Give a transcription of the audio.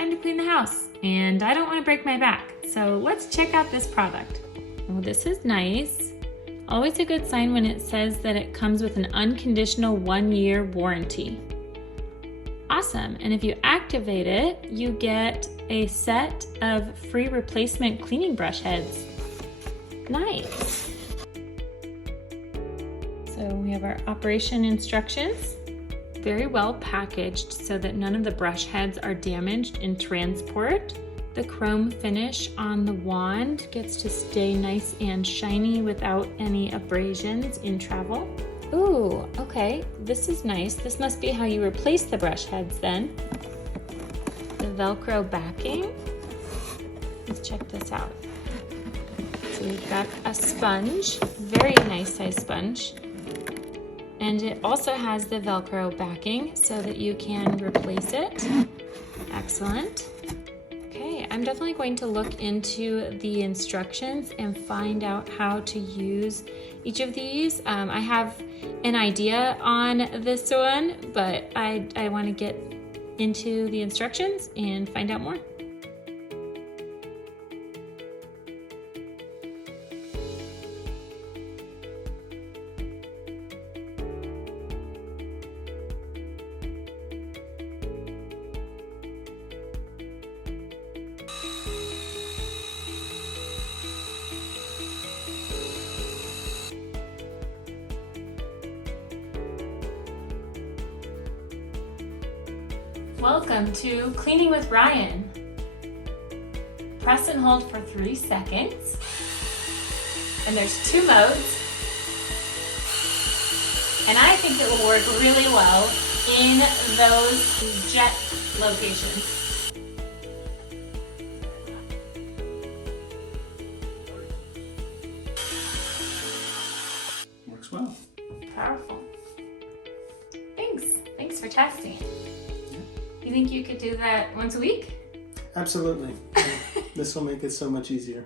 time to clean the house and I don't want to break my back. So let's check out this product. Oh, this is nice. Always a good sign when it says that it comes with an unconditional 1-year warranty. Awesome, and if you activate it, you get a set of free replacement cleaning brush heads. Nice. So we have our operation instructions. Very well packaged so that none of the brush heads are damaged in transport. The chrome finish on the wand gets to stay nice and shiny without any abrasions in travel. Ooh, okay, this is nice. This must be how you replace the brush heads then. The Velcro backing. Let's check this out. So we've got a sponge, very nice size sponge. And it also has the Velcro backing so that you can replace it. Excellent. Okay, I'm definitely going to look into the instructions and find out how to use each of these. I have an idea on this one, but I want to get into the instructions and find out more. Welcome to Cleaning with Ryan. Press and hold for 3 seconds. And there's 2 modes. And I think it will work really well in those jet locations. Works well. Powerful. Thanks for testing it. You think you could do that once a week? Absolutely. This will make it so much easier.